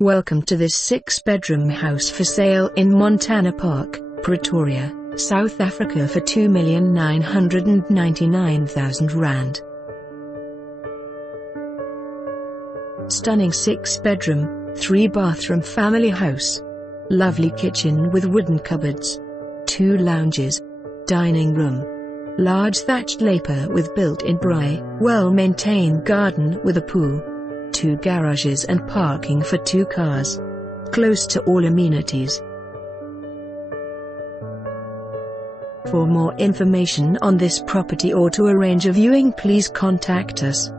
Welcome to this 6-bedroom house for sale in Montana Park, Pretoria, South Africa for R2,999,000. Stunning 6-bedroom, 3-bathroom family house. Lovely kitchen with wooden cupboards. 2 lounges. Dining room. Large thatched lapa with built-in braai. Well-maintained garden with a pool. 2 garages and parking for 2 cars. Close to all amenities. For more information on this property or to arrange a viewing, please contact us.